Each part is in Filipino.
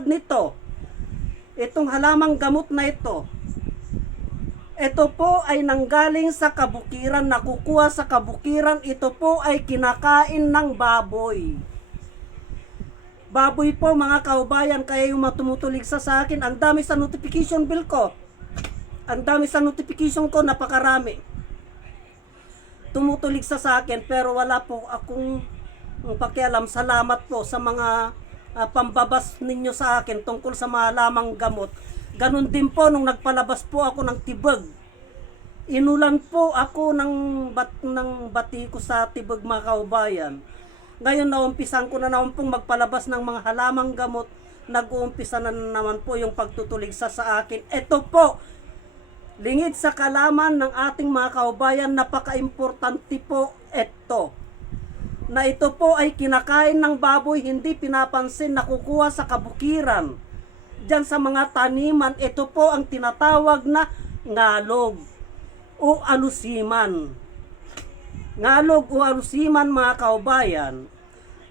nito, itong halamang gamot na ito, ito po ay nanggaling sa kabukiran, nakukuha sa kabukiran, ito po ay kinakain ng baboy. Baboy po mga kaubayan, kaya yung matumutulig sa akin, ang dami sa notification bill ko. Ang dami sa notification ko, napakarami. Tumutulig sa akin, pero wala po akong pakialam. Salamat po sa mga ah, pambabas ninyo sa akin tungkol sa mga lamang gamot. Ganon din po nung nagpalabas po ako ng tibag. Inulan po ako ng, bat, ng bati ko sa tibag mga kaubayan. Ngayon naumpisan ko na naman pong magpalabas ng mga halamang gamot. Nag-uumpisa na naman po yung pagtutulig sa sa akin. Ito po, lingid sa kalaman ng ating mga kaubayan, napaka-importante po ito. Na ito po ay kinakain ng baboy, hindi pinapansin, nakukuha sa kabukiran. Diyan sa mga taniman, ito po ang tinatawag na ngalog o alusiman. Ngalog o alusiman mga kaubayan,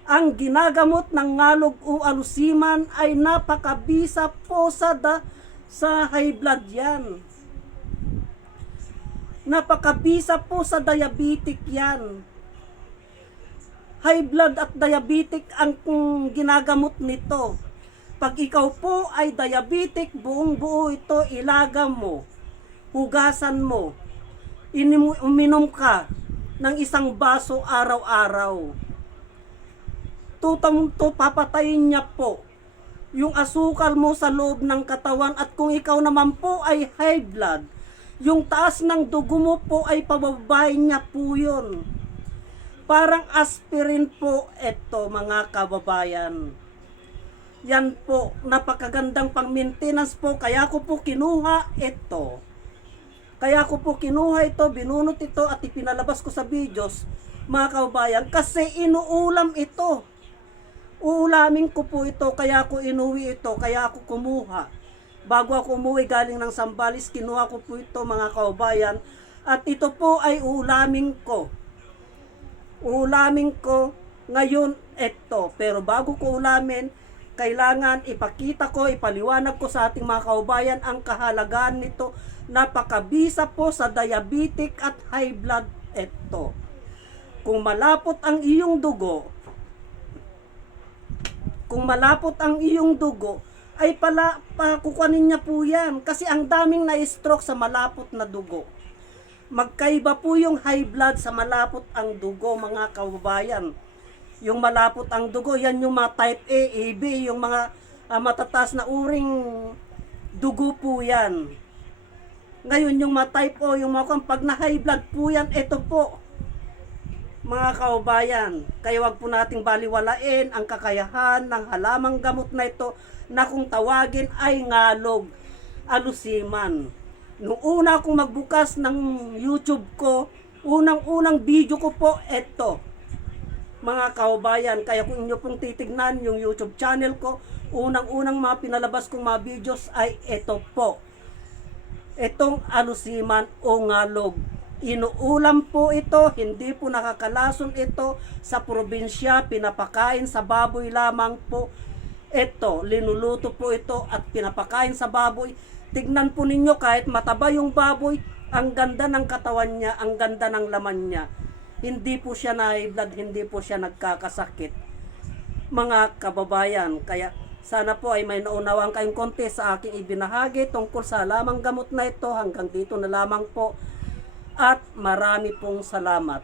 ang ginagamot ng ngalog o alusiman ay napakabisa po sa, da, sa high blood yan. Napakabisa po sa diabetic yan. High blood at diabetic ang ginagamot nito. Pag ikaw po ay diabetic, buong buo ito ilagam mo, hugasan mo, inim, uminom ka ng isang baso araw-araw. Tutang papatayin niya po yung asukal mo sa loob ng katawan at kung ikaw naman po ay high blood, yung taas ng dugo mo po ay pababain niya po yun. Parang aspirin po ito mga kababayan. Yan po, napakagandang pang-maintenance po. Kaya ko po kinuha ito. Kaya ko po kinuha ito, binunot ito at ipinalabas ko sa videos, mga kaubayan, kasi inuulam ito. Uulamin ko po ito, kaya ko inuwi ito, kaya ako kumuha. Bago ako umuwi galing ng Sambales, kinuha ko po ito mga kaubayan. At ito po ay uulamin ko. Uulamin ko ngayon ito. Pero bago ko ulamin, kailangan ipakita ko, ipaliwanag ko sa ating mga kaubayan ang kahalagaan nito. Napakabisa po sa diabetic at high blood ito. Kung malapot ang iyong dugo, kung malapot ang iyong dugo, ay pala pakukunin niya po yan kasi ang daming na-stroke sa malapot na dugo. Magkaiba po yung high blood sa malapot ang dugo mga kababayan. Yung malapot ang dugo, yan yung mga type A, AB, yung mga ah, matataas na uring dugo po yan. Ngayon yung mga type O, yung mga kung pag na high blood po yan, ito po mga kaubayan, kaya wag po nating baliwalain ang kakayahan ng halamang gamot na ito na kung tawagin ay ngalog, alusiman. Nung una akong magbukas ng YouTube ko, unang-unang video ko po ito. Mga kaubayan, kaya kung inyo pong titignan yung YouTube channel ko, unang-unang mga pinalabas kong mga videos ay ito po. Itong alusiman o ngalog. Inuulam po ito, hindi po nakakalason ito sa probinsya, pinapakain sa baboy lamang po. Ito, linuluto po ito at pinapakain sa baboy. Tignan po ninyo kahit mataba yung baboy, ang ganda ng katawan niya, ang ganda ng laman niya. Hindi po siya na blood, hindi po siya nagkakasakit. Mga kababayan, kaya sana po ay may naunawang kayong konti sa aking ibinahagi tungkol sa lamang gamot na ito. Hanggang dito na lamang po at marami pong salamat.